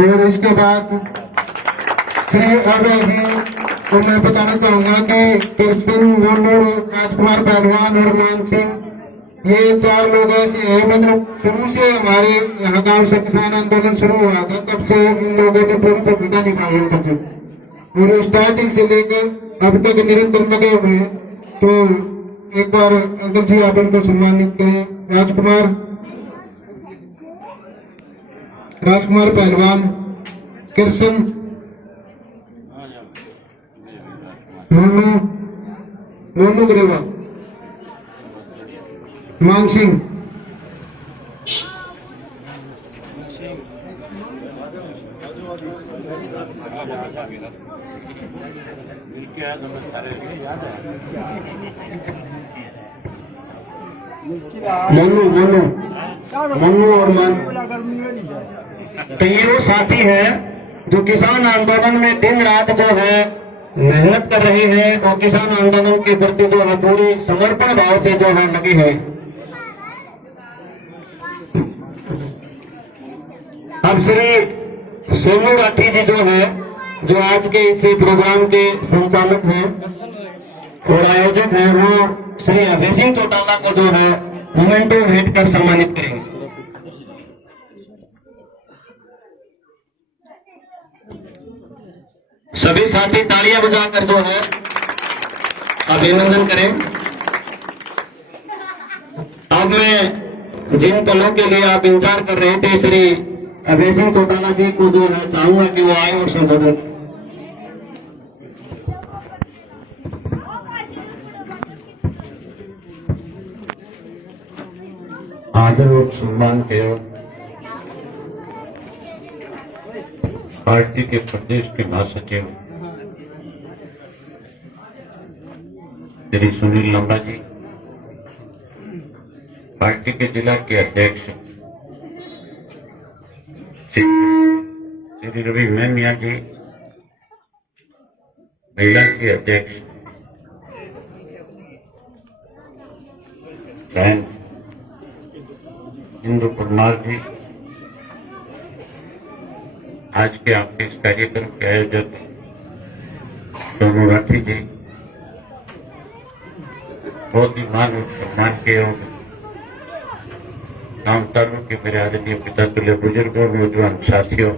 और इसके बाद फिर अभी तो मैं बताना चाहूंगा कि कृष्ण मोनू, राजकुमार पहलवान और मान सिंह, ये 4 लोग ऐसे हैं, मतलब शुरू से हमारे यहाँ गांव से किसान आंदोलन शुरू हुआ था तब से इन लोगों ने पूरी भूमिका निभाई है और स्टार्टिंग से लेकर अब तक निरंतर लगे हुए हैं। तो एक बार अंकल जी आप इनको सम्मानित करें। राजकुमार पहलवान, कृष्ण मोनू, मोनू ग्रेवा, मान सिंह, मोनू मोनू मोनू और मान। तो ये वो साथी है जो किसान आंदोलन में दिन रात जो है मेहनत कर रहे हैं और किसान आंदोलन के प्रति जो है पूरी समर्पण भाव से जो है लगे हैं। अब श्री सोनू राठी जी जो है, जो आज के इस प्रोग्राम के संचालक हैं और आयोजक हैं, वो श्री अभय सिंह चौटाला को जो है मोमेंटो भेंट कर सम्मानित करेंगे। सभी साथी तालियां बजाकर जो है अभिनंदन करें। अब मैं जिन पलों के लिए आप इंतजार कर रहे थे, श्री अभय सिंह चौटाला जी को जो है चाहूंगा कि वो आए और संबोधन। आदर और सम्मान के पार्टी के प्रदेश के महासचिव श्री सुनील लंबा जी, पार्टी के जिला के अध्यक्ष श्री रवि मैमिया जी, महिला के अध्यक्ष बहन इंदु कुमार जी, आज के आपके इस कार्यक्रम के आयोजक सोनू राठी जी, बहुत ही मान और सम्मान के योग नामदारों के मेरे आदरणीय पिता तुल्य बुजुर्गों, नौजवान साथियों,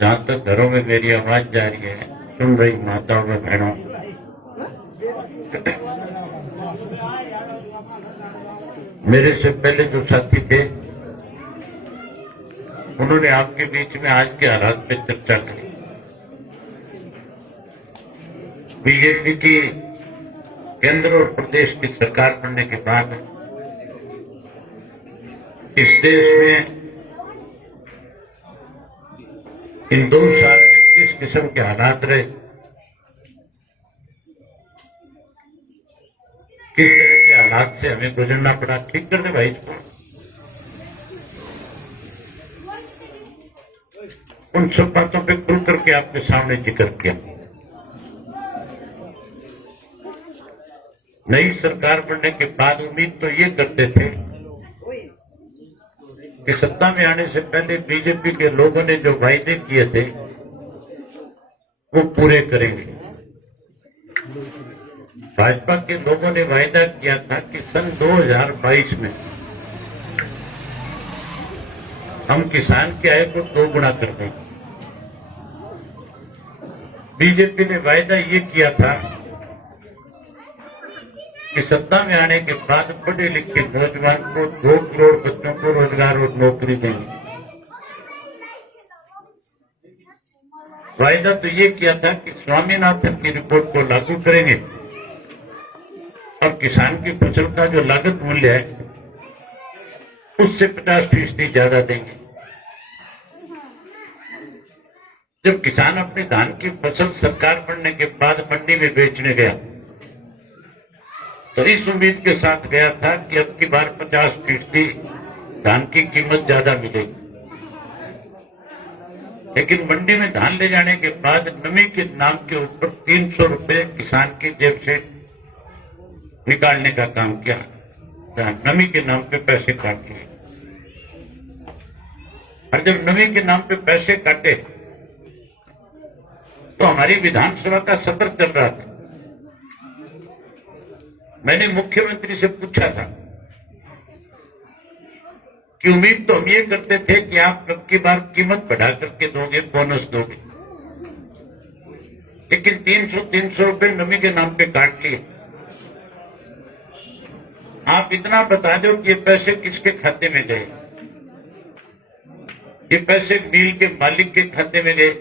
जहां तक घरों में मेरी आवाज जा रही है, सुन रही माताओं और बहनों, मेरे से पहले जो साथी थे उन्होंने आपके बीच में आज के हालात पे चर्चा की। बीजेपी की केंद्र और प्रदेश की सरकार बनने के बाद इस देश में इन 2 साल में किस किस्म के हालात रहे, किस तरह के हालात से हमें गुजरना पड़ा, ठीक कर दे भाई इसको। उन सब बातों पे खुल करके आपके सामने जिक्र किया। नई सरकार बनने के बाद उम्मीद तो ये करते थे कि सत्ता में आने से पहले बीजेपी के लोगों ने जो वायदे किए थे वो पूरे करेंगे। भाजपा के लोगों ने वायदा किया था कि सन 2022 में हम किसान की आय को 2 गुना कर देंगे। बीजेपी ने वायदा ये किया था कि सत्ता में आने के बाद पढ़े लिखे नौजवान को 2 करोड़ बच्चों को रोजगार और नौकरी देंगे। वायदा तो ये किया था कि स्वामीनाथन की रिपोर्ट को लागू करेंगे और किसान की फसल का जो लागत मूल्य है उससे 50% ज्यादा देंगे। जब किसान अपने धान की फसल सरकार बनने के बाद मंडी में बेचने गया तो इस उम्मीद के साथ गया था कि अब की बार 50% धान की कीमत ज्यादा मिलेगी, लेकिन मंडी में धान ले जाने के बाद नमी के नाम के ऊपर 300 रुपए किसान की जेब से निकालने का काम किया, नमी के नाम पे पैसे काट लिए। और जब नवी के नाम पे पैसे काटे तो हमारी विधानसभा का सत्र चल रहा था। मैंने मुख्यमंत्री से पूछा था कि उम्मीद तो हम ये करते थे कि आप अब की बार कीमत बढ़ा करके दोगे, बोनस दोगे, लेकिन 300 रुपए नमी के नाम पे काट लिए। आप इतना बता दो कि ये पैसे किसके खाते में गए, ये पैसे मिल के मालिक के खाते में गए,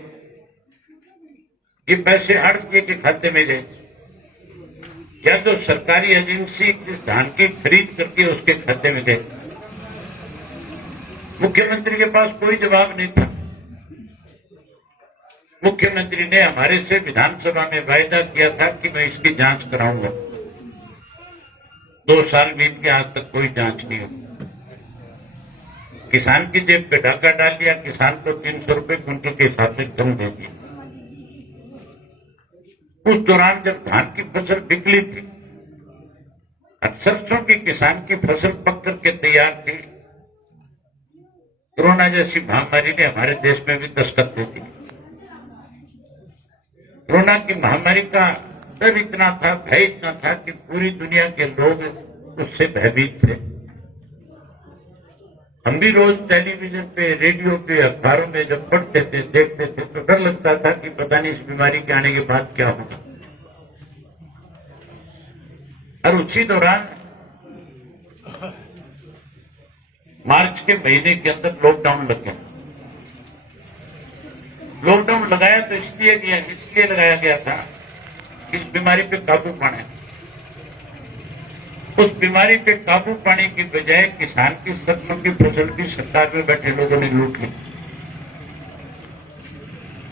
ये पैसे आड़तिए के खाते में गए, या तो सरकारी एजेंसी इस धान की खरीद करके उसके खाते में गए। मुख्यमंत्री के पास कोई जवाब नहीं था। मुख्यमंत्री ने हमारे से विधानसभा में वायदा किया था कि मैं इसकी जांच कराऊंगा। 2 साल बीत के आज तक कोई जांच नहीं हुई। किसान की जेब पे डाका डाल दिया, किसान को 300 रुपए क्विंटल के हिसाब से कम दे दिया। उस दौरान जब धान की फसल बिकली थी और सरसों की किसान की फसल पक करके तैयार थी, कोरोना जैसी महामारी ने हमारे देश में भी दस्तक दे दी। कोरोना की महामारी का डर इतना था, भय इतना था कि पूरी दुनिया के लोग उससे भयभीत थे। हम भी रोज टेलीविजन पे, रेडियो पे, अखबारों में जब पढ़ते थे, देखते थे तो डर लगता था कि पता नहीं इस बीमारी के आने के बाद क्या होगा। और उसी दौरान मार्च के महीने के अंदर लॉकडाउन लग गया। लॉकडाउन लगाया तो इसलिए लगाया गया था इस बीमारी पे काबू पाने। उस बीमारी पे काबू पाने की बजाय किसान की सरसों की फसल भी सरकार में बैठे लोगों ने लूट ली।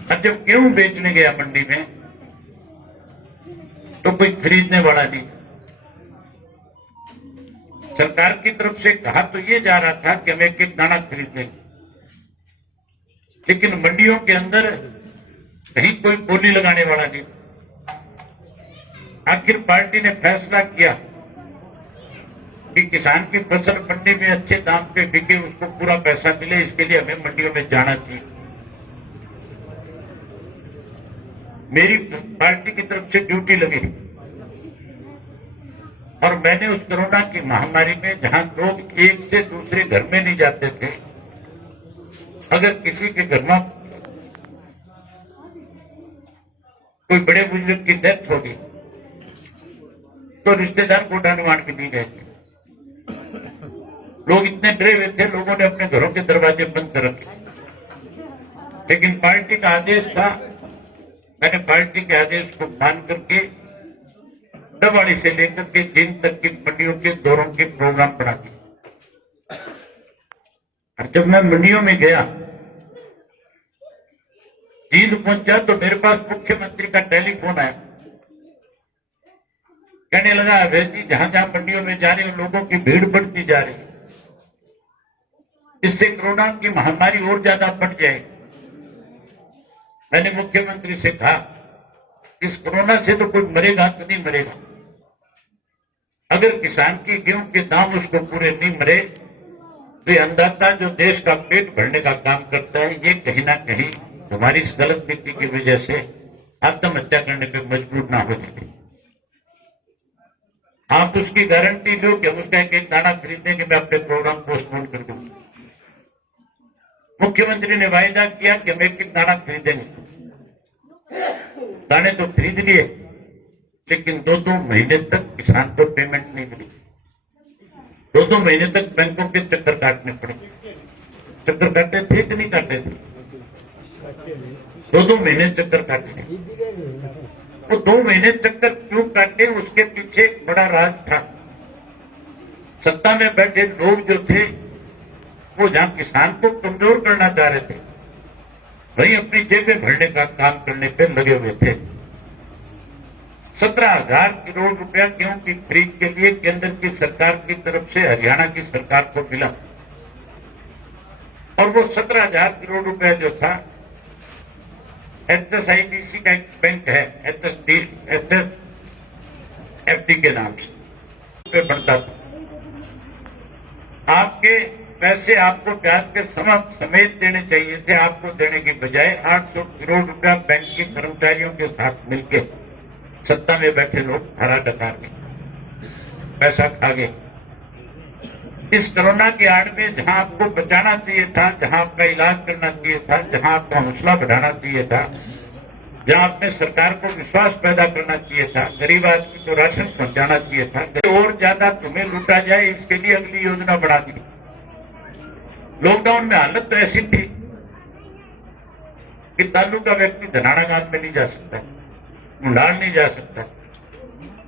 अब जब गेहूं बेचने गया मंडी में तो कोई खरीदने वाला नहीं था। सरकार की तरफ से कहा तो ये जा रहा था कि हम एक दाना खरीद लेंगे, लेकिन मंडियों के अंदर कहीं कोई बोली लगाने वाला नहीं। आखिर पार्टी ने फैसला किया कि किसान की फसल मंडी में अच्छे दाम पे बिके, उसको पूरा पैसा मिले, इसके लिए हमें मंडियों में जाना चाहिए। मेरी पार्टी की तरफ से ड्यूटी लगी और मैंने उस कोरोना की महामारी में जहां लोग एक से दूसरे घर में नहीं जाते थे, अगर किसी के घर में कोई बड़े बुजुर्ग की डेथ होगी तो रिश्तेदार को ढांढ के दी गए थे। लोग इतने डरे हुए थे, लोगों ने अपने घरों के दरवाजे बंद कर रखे। लेकिन पार्टी का आदेश था, मैंने पार्टी के आदेश को मान करके दवाड़ी से लेकर के जिन तक की मंडियों के दौरों के प्रोग्राम बना दिए। और जब मैं मंडियों में गया, जींद पहुंचा तो मेरे पास मुख्यमंत्री का टेलीफोन आया। कहने लगा, अभय जी जहां जहां मंडियों में जा रहे हो लोगों की भीड़ बढ़ती जा रही है, इससे कोरोना की महामारी और ज्यादा बढ़ जाएगी। मैंने मुख्यमंत्री से कहा, इस कोरोना से तो कोई मरेगा तो नहीं मरेगा, अगर किसान की गेहूं के दाम उसको पूरे नहीं मरे तो ये अन्नदाता जो देश का पेट भरने का काम करता है, ये कहीं ना कहीं हमारी इस गलत नीति की वजह से आत्महत्या करने पर मजबूर ना हो जाए। आप उसकी गारंटी लो कि हम उसका एक दाना खरीदेंगे, मैं अपने प्रोग्राम पोस्टपोन कर दूंगा। मुख्यमंत्री ने वायदा किया कि हम एक दाना खरीदेंगे। दाने तो खरीद लिए, लेकिन 2-2 महीने तक किसान को पेमेंट नहीं मिली। 2-2 महीने तक बैंकों के चक्कर काटने पड़े। चक्कर काटे थे कि नहीं काटे थे? 2-2 महीने चक्कर काटे। वो 2 महीने चक्कर क्यों काटे, उसके पीछे एक बड़ा राज था। सत्ता में बैठे लोग जो थे वो जहां किसान को कमजोर करना चाह रहे थे, वहीं अपनी जेबें भरने का काम करने पर लगे हुए थे। 17,000 करोड़ रुपया गेहूं की खरीद के लिए केंद्र की सरकार की तरफ से हरियाणा की सरकार को मिला, और वो 17,000 करोड़ रुपया जो था HSIDC का एक बैंक है, HSFD के नाम से बढ़ता था। आपके पैसे आपको ब्याज के समेत देने चाहिए थे, आपको देने की बजाय 800 करोड़ रुपया बैंक के कर्मचारियों के साथ मिलकर सत्ता में बैठे लोग हरा डकार गए, पैसा खा गए। इस कोरोना की आड़ में जहां आपको बचाना चाहिए था, जहां आपका इलाज करना चाहिए था, जहां आपका हौसला बढ़ाना चाहिए था, जहां आपने सरकार को विश्वास पैदा करना चाहिए था, गरीब आदमी को राशन पहुंचाना चाहिए था, और ज्यादा तुम्हें लूटा जाए इसके लिए अगली योजना बढ़ा दी। लॉकडाउन में हालत तो ऐसी थी कि तालू का व्यक्ति धनाड़ा गांव में नहीं जा सकता, मुंडाल नहीं जा सकता,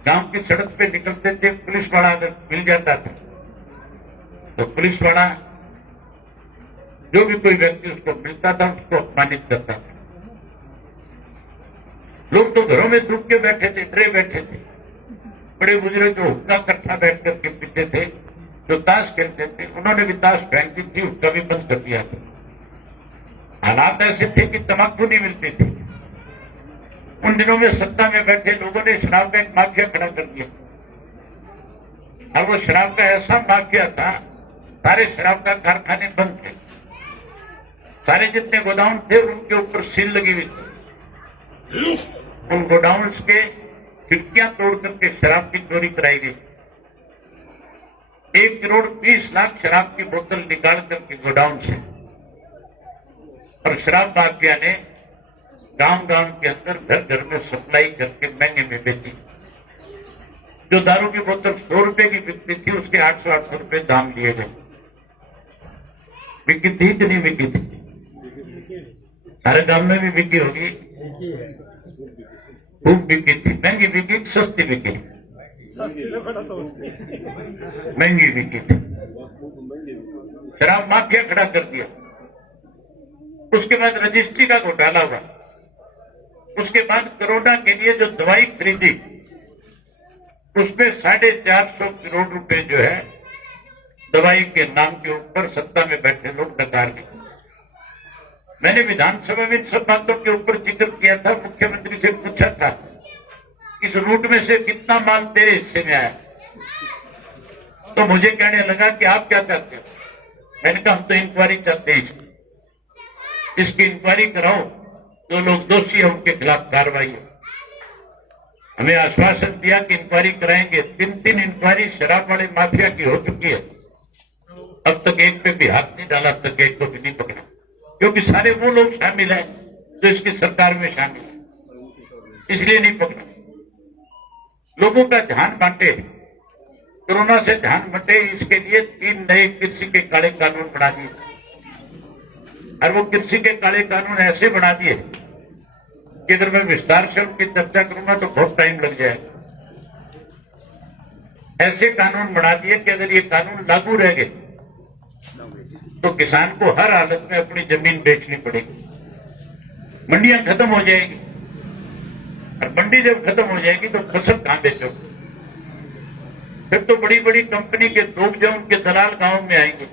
गांव की सड़क पे निकलते थे, पुलिस वाला अगर मिल जाता था तो पुलिस वाला जो भी कोई व्यक्ति उसको मिलता था उसको अपमानित करता था। लोग तो घरों में दुख के बैठे थे, डरे बैठे थे। बड़े बुजुर्ग जो हुक्का कट्ठा बैठ करके पीते थे, जो ताश खेलते थे, उन्होंने भी ताश फेंक दी थी, उसका भी बंद कर दिया था। हालात ऐसे थे कि तम्बाकू नहीं मिलती थी। उन दिनों में सत्ता में बैठे लोगों ने शराब का एक माफिया खड़ा कर दिया, और वो शराब का ऐसा माफिया था, सारे शराब का कारखाने बंद थे, सारे जितने गोदाउन थे उनके ऊपर सील लगी हुई थी। उन गोडाउन्स के खिड़कियां तोड़ करके शराब की चोरी कराई गई। 1 करोड़ 20 लाख शराब की बोतल निकाल करके गोडाउन से, और शराब माफिया ने गांव गांव के अंदर घर घर में सप्लाई करके महंगे में बेची। जो दारू की बोतल 100 रुपए की बिकती थी, उसके 800 रुपए दाम लिए गए। बिकी थी कि नहीं बिकी थी? सारे गांव में भी बिकी होगी, खूब बिकी थी। महंगी बिकी, सस्ती बिकी, महंगी बिकी थी। शराब माफिया खड़ा कर दिया। उसके बाद रजिस्ट्री का घोटाला हुआ। उसके बाद कोरोना के लिए जो दवाई खरीदी उसमें 450 करोड़ रुपए जो है दवाई के नाम के ऊपर सत्ता में बैठे लोग डकार गए। मैंने विधानसभा में इन सब बातों के ऊपर जिक्र किया था, मुख्यमंत्री से पूछा था इस रूट में से कितना माल तेरे हिस्से में आया, तो मुझे कहने लगा कि आप क्या चाहते हो? मैंने कहा हम तो इंक्वायरी चाहते हैं, इसकी इंक्वायरी कराओ, जो लोग दोषी है उनके खिलाफ कार्रवाई हो। हमें आश्वासन दिया कि इंक्वायरी कराएंगे। 3 इंक्वायरी शराब वाले माफिया की हो चुकी है, अब तक एक पे भी हाथ नहीं डाला, अब तक एक को भी नहीं पकड़ा, क्योंकि सारे वो लोग शामिल हैं जो इसकी सरकार में शामिल है, इसलिए नहीं पकड़ा। लोगों का ध्यान बांटे, कोरोना से ध्यान बटे, इसके लिए 3 नए कृषि के काले कानून बना दिए, और वो कृषि के काले कानून ऐसे बना दिए कि अगर मैं विस्तार से उनकी चर्चा करूंगा तो बहुत टाइम लग जाएगा। ऐसे कानून बना दिए कि अगर ये कानून लागू रह गए तो किसान को हर हालत में अपनी जमीन बेचनी पड़ेगी, मंडियां खत्म हो जाएगी, और मंडी जब खत्म हो जाएगी तो फसल कहां बेचोगे? फिर तो बड़ी बड़ी कंपनी के लोग जो उनके दलाल गांव में आएंगे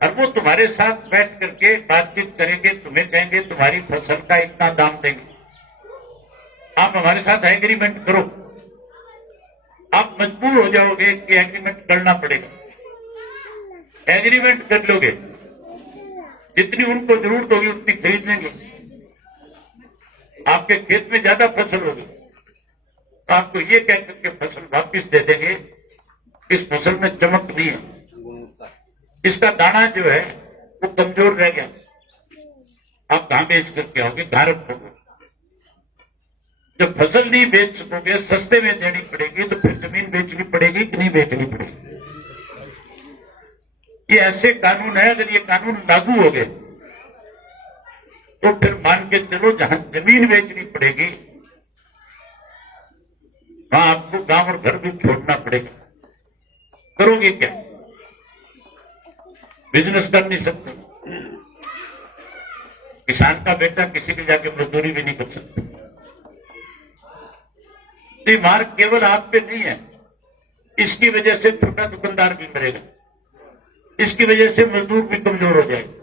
और वो तुम्हारे साथ बैठ करके बातचीत करेंगे, तुम्हें कहेंगे तुम्हारी फसल का इतना दाम देंगे, आप हमारे साथ एग्रीमेंट करो। आप मजबूर हो जाओगे कि एग्रीमेंट करना पड़ेगा। एग्रीमेंट कर लोगे, जितनी उनको जरूरत होगी उतनी खरीद लेंगे। आपके खेत में ज्यादा फसल होगी तो आपको ये कह करके फसल वापस दे देंगे, इस फसल में चमक नहीं है, इसका दाना जो है वो कमजोर रह गया, आप कहां बेच करके आओगे, कहां रखोगे? जब फसल नहीं बेच सकोगे, सस्ते में देनी पड़ेगी, तो फिर जमीन बेचनी पड़ेगी कि नहीं बेचनी पड़ेगी? ये ऐसे कानून है, अगर ये कानून लागू हो गए तो फिर मान के चलो जहां जमीन बेचनी पड़ेगी वहां आपको गांव और घर भी छोड़ना पड़ेगा। करोगे क्या? बिजनेस कर नहीं सकते, किसान का बेटा किसी के जाके मजदूरी भी नहीं कर सकते। ये मार केवल आप पे नहीं है, इसकी वजह से छोटा दुकानदार भी मरेगा, इसकी वजह से मजदूर भी कमजोर हो जाएगा।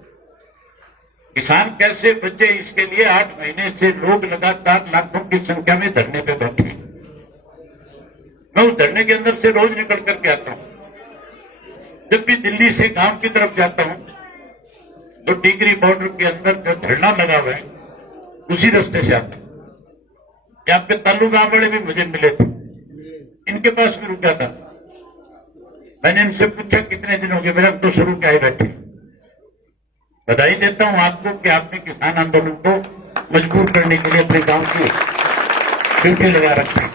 किसान कैसे बचे, इसके लिए 8 महीने से लोग लगातार लाखों की संख्या में धरने पे बैठे हैं। मैं उस धरने के अंदर से रोज निकल करके आता हूं। जब भी दिल्ली से गांव की तरफ जाता हूं तो टिकरी बॉर्डर के अंदर जो धरना लगा हुआ है उसी रास्ते से आता हूं। यहाँ पे तालू गांव वाले भी मुझे मिले थे, इनके पास भी रुका था। मैंने इनसे पूछा कितने दिन हो गए, मेरा तो शुरू क्या ही बैठे। बधाई देता हूं आपको कि आपने किसान आंदोलन को मजबूर करने के लिए अपने गांव की ड्यूटी लगा रखी है।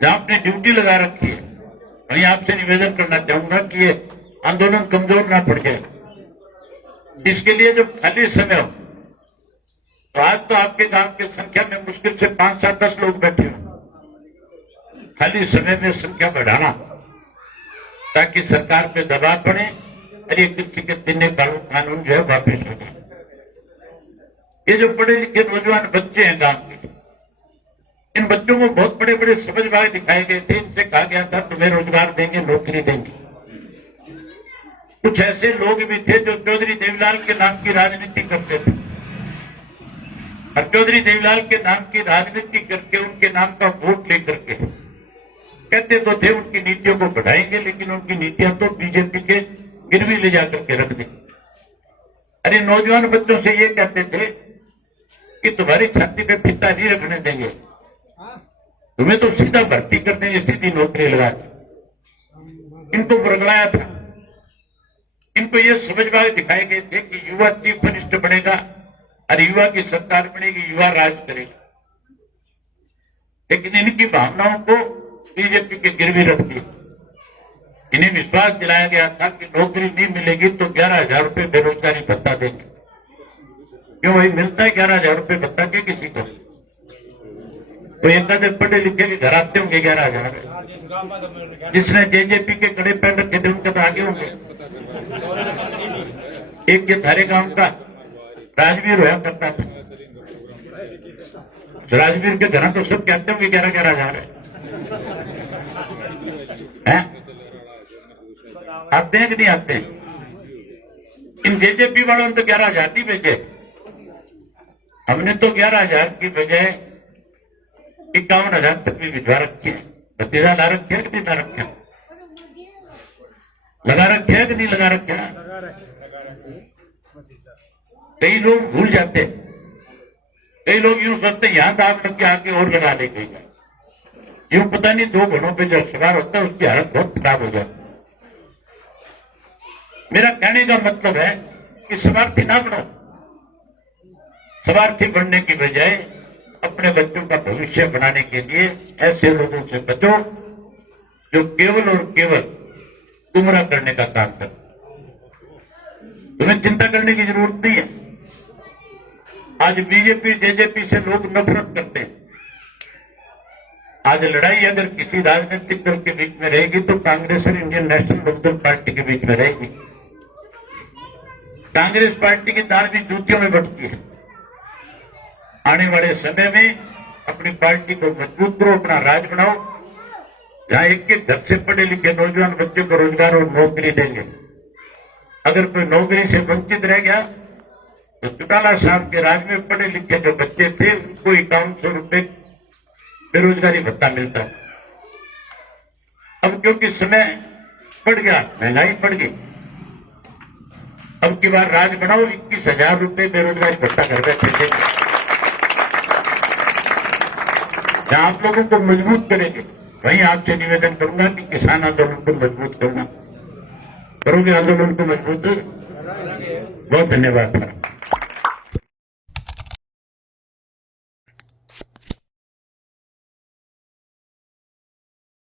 जहां आपने ड्यूटी लगा रखी है वहीं आपसे निवेदन करना चाहूंगा कि ये आंदोलन कमजोर ना पड़ जाए। इसके लिए जो खाली समय हो, तो आज तो आपके गांव की संख्या में मुश्किल से 5, 7, 10 लोग बैठे हो। खाली समय में संख्या बढ़ाना ताकि सरकार पे दबाव पड़े और ये कृषि के 3 कानून जो है वापिस हो जाए। ये जो पढ़े लिखे नौजवान बच्चे हैं गांव के, इन बच्चों को बहुत बड़े बड़े समझदार दिखाए गए थे। इनसे कहा गया था तुम्हें रोजगार देंगे, नौकरी देंगे। कुछ ऐसे लोग भी थे जो चौधरी देवीलाल के नाम की राजनीति करते थे और चौधरी देवीलाल के नाम की राजनीति करके उनके नाम का वोट लेकर के कहते तो थे उनकी नीतियों को बढ़ाएंगे, लेकिन उनकी नीतियां तो बीजेपी के गिरवी ले जाकर के रख दी। अरे नौजवान बच्चों से ये कहते थे कि तुम्हारी छाती पे फिता नहीं रखने देंगे, तुम्हें तो सीधा भर्ती कर देंगे, सीधी नौकरी लगा दी। इनको बरगलाया था। इनको ये समझदार दिखाए गए थे कि युवा चीफ मिनिस्टर बनेगा और युवा की सरकार बनेगी, युवा राज करेगा। लेकिन इनकी भावनाओं को बीजेपी के गिरवी रख दिया। इन्हें विश्वास दिलाया गया था कि नौकरी नहीं मिलेगी तो 11,000 रुपये बेरोजगारी भत्ता देंगे। क्यों भाई मिलता है 11,000 रुपये भत्ता के किसी को? तो एक पढ़े लिखे के घर आते होंगे 11,000। जिसने जेजेपी के कड़े पैर रखे थे उनके तो आगे होंगे। एक ये थारे गांव का राजवीर होया करता था, राजवीर के घर तो सब कहते होंगे 11,000 है। आते हैं कि नहीं आते हैं? इन जेजेपी वालों ने तो 11,000 ही भेजे। हमने तो 11,000 की बजाय 51,000 तक भी भिजवा रखे हैं। भतीजा ला रखे कि नहीं ला रखे? लगा रखे है कि नहीं लगा रखे? कई लोग भूल जाते हैं, कई लोग यूं सोचते हैं यहां दाब लग के आके और लगा देंगे। यूं पता नहीं 2 घड़ों पे जो सवार होता है उसकी हालत बहुत खराब हो जाती है। मेरा कहने का मतलब है कि स्वार्थी ना बनो। स्वार्थी बनने की बजाय अपने बच्चों का भविष्य बनाने के लिए ऐसे लोगों से बचो जो केवल और केवल गुमराह करने का काम करते। तुम्हें चिंता करने की जरूरत नहीं है। आज बीजेपी जेजेपी से लोग नफरत करते हैं। आज लड़ाई अगर किसी राजनीतिक दल के बीच में रहेगी तो कांग्रेस और इंडियन नेशनल लोकदल पार्टी के बीच में रहेगी। कांग्रेस पार्टी की दाल भी जूतियों में बटती है। आने वाले समय में अपनी पार्टी को मजबूत करो, अपना राज बनाओ, जहां एक के घर से पढ़े लिखे नौजवान बच्चों को रोजगार और नौकरी देंगे। अगर कोई नौकरी से वंचित रह गया तो चौटाला साहब के राज में पढ़े लिखे जो बच्चे थे उनको 5100 रुपये बेरोजगारी भत्ता मिलता है। अब क्योंकि समय बढ़ गया, महंगाई बढ़ गई, अब की बार राज बनाओ, 21,000 रुपये बेरोजगारी भत्ता घर बैठे थे। जहां आप लोगों को मजबूत करेंगे वहीं आपसे निवेदन करूंगा कि किसान आंदोलन को मजबूत करना। करोगे आंदोलन को मजबूत? बहुत धन्यवाद।